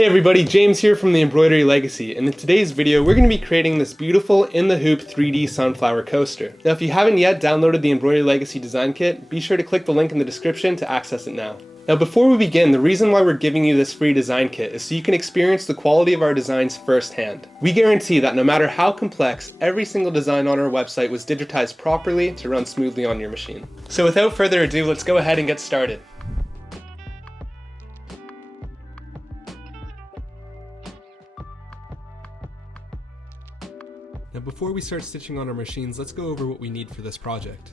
Hey everybody, James here from the Embroidery Legacy, and in today's video we're going to be creating this beautiful in the hoop 3D sunflower coaster. Now if you haven't yet downloaded the Embroidery Legacy Design Kit, be sure to click the link in the description to access it now. Now before we begin, the reason why we're giving you this free design kit is so you can experience the quality of our designs firsthand. We guarantee that no matter how complex, every single design on our website was digitized properly to run smoothly on your machine. So without further ado, let's go ahead and get started. Now before we start stitching on our machines, let's go over what we need for this project.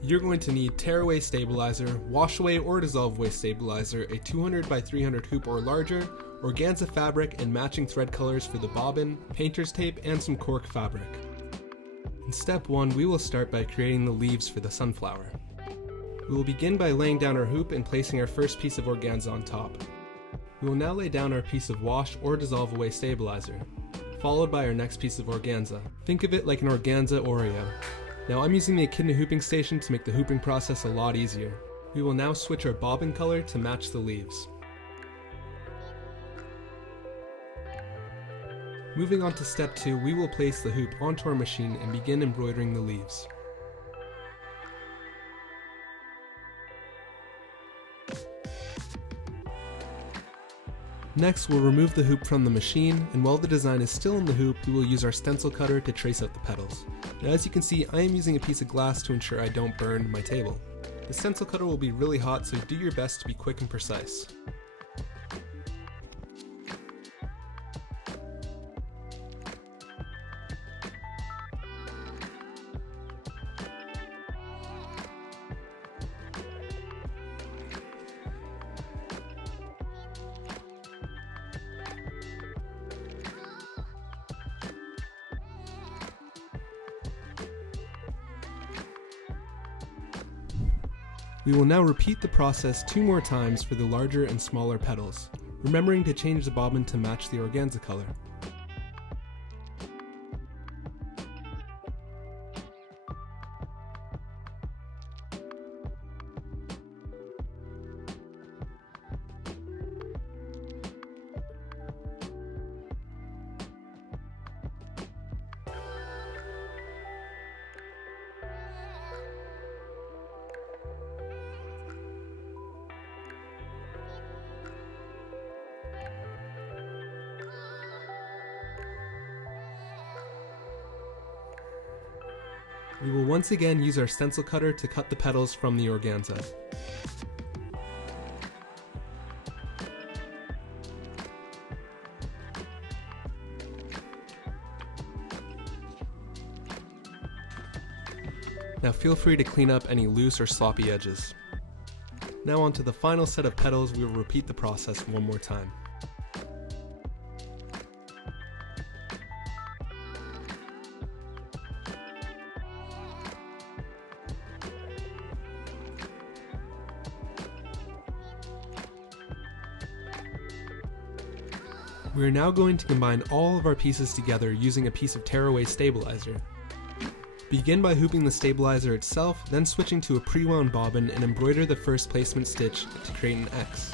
You're going to need tear-away stabilizer, wash-away or dissolve-away stabilizer, a 200 by 300 hoop or larger, organza fabric and matching thread colors for the bobbin, painter's tape, and some cork fabric. In step 1, we will start by creating the leaves for the sunflower. We will begin by laying down our hoop and placing our first piece of organza on top. We will now lay down our piece of wash or dissolve-away stabilizer, followed by our next piece of organza. Think of it like an organza oreo. Now I'm using the echidna hooping station to make the hooping process a lot easier. We will now switch our bobbin color to match the leaves. Moving on to step 2, we will place the hoop onto our machine and begin embroidering the leaves. Next, we'll remove the hoop from the machine, and while the design is still in the hoop, we will use our stencil cutter to trace out the petals. Now as you can see, I am using a piece of glass to ensure I don't burn my table. The stencil cutter will be really hot, so do your best to be quick and precise. We will now repeat the process 2 more times for the larger and smaller petals, remembering to change the bobbin to match the organza color. We will once again use our stencil cutter to cut the petals from the organza. Now feel free to clean up any loose or sloppy edges. Now onto the final set of petals, we will repeat the process one more time. We are now going to combine all of our pieces together using a piece of tear-away stabilizer. Begin by hooping the stabilizer itself, then switching to a pre-wound bobbin and embroider the first placement stitch to create an X.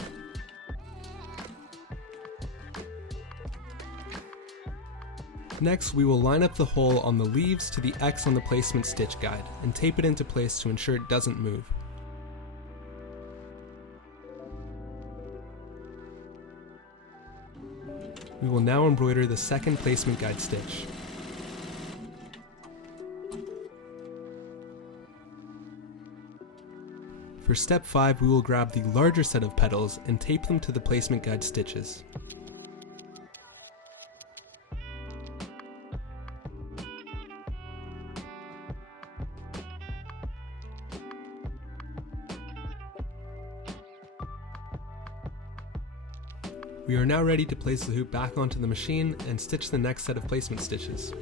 Next, we will line up the hole on the leaves to the X on the placement stitch guide and tape it into place to ensure it doesn't move. We will now embroider the second placement guide stitch. For step 5, we will grab the larger set of petals and tape them to the placement guide stitches. We are now ready to place the hoop back onto the machine and stitch the next set of placement stitches.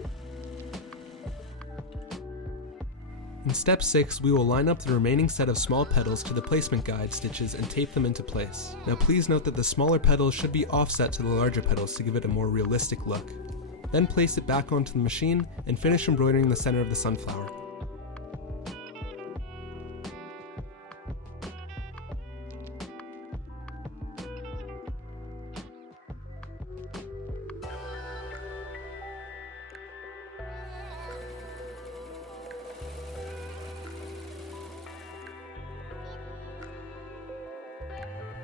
In step 6, we will line up the remaining set of small petals to the placement guide stitches and tape them into place. Now please note that the smaller petals should be offset to the larger petals to give it a more realistic look. Then place it back onto the machine and finish embroidering the center of the sunflower.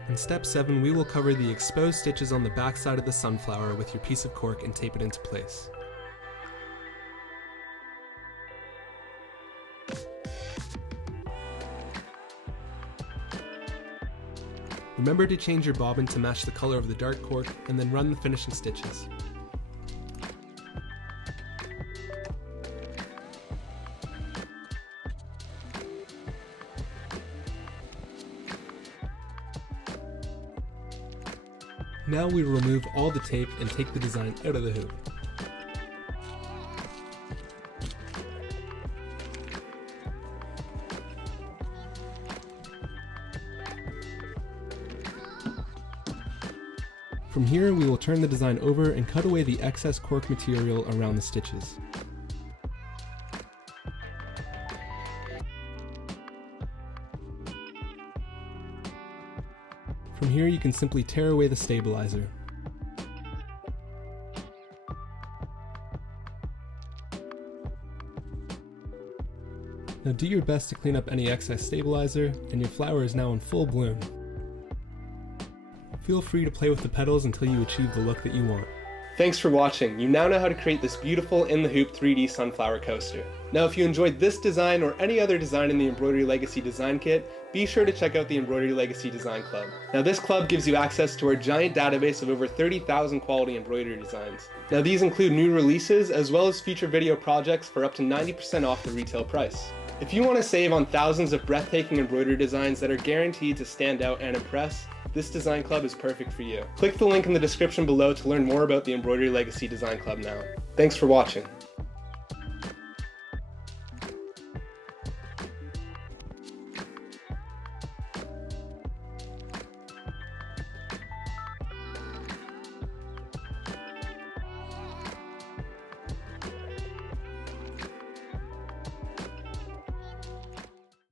In step 7, we will cover the exposed stitches on the back side of the sunflower with your piece of cork and tape it into place. Remember to change your bobbin to match the color of the dart cork, and then run the finishing stitches. Now we will remove all the tape and take the design out of the hoop. From here, we will turn the design over and cut away the excess cork material around the stitches. From here, you can simply tear away the stabilizer. Now do your best to clean up any excess stabilizer, and your flower is now in full bloom. Feel free to play with the petals until you achieve the look that you want. Thanks for watching. You now know how to create this beautiful in the hoop 3D sunflower coaster. Now if you enjoyed this design or any other design in the Embroidery Legacy Design Kit, be sure to check out the Embroidery Legacy Design Club. Now this club gives you access to our giant database of over 30,000 quality embroidery designs. Now these include new releases as well as future video projects for up to 90% off the retail price. If you want to save on thousands of breathtaking embroidery designs that are guaranteed to stand out and impress, this design club is perfect for you. Click the link in the description below to learn more about the Embroidery Legacy Design Club now. Thanks for watching.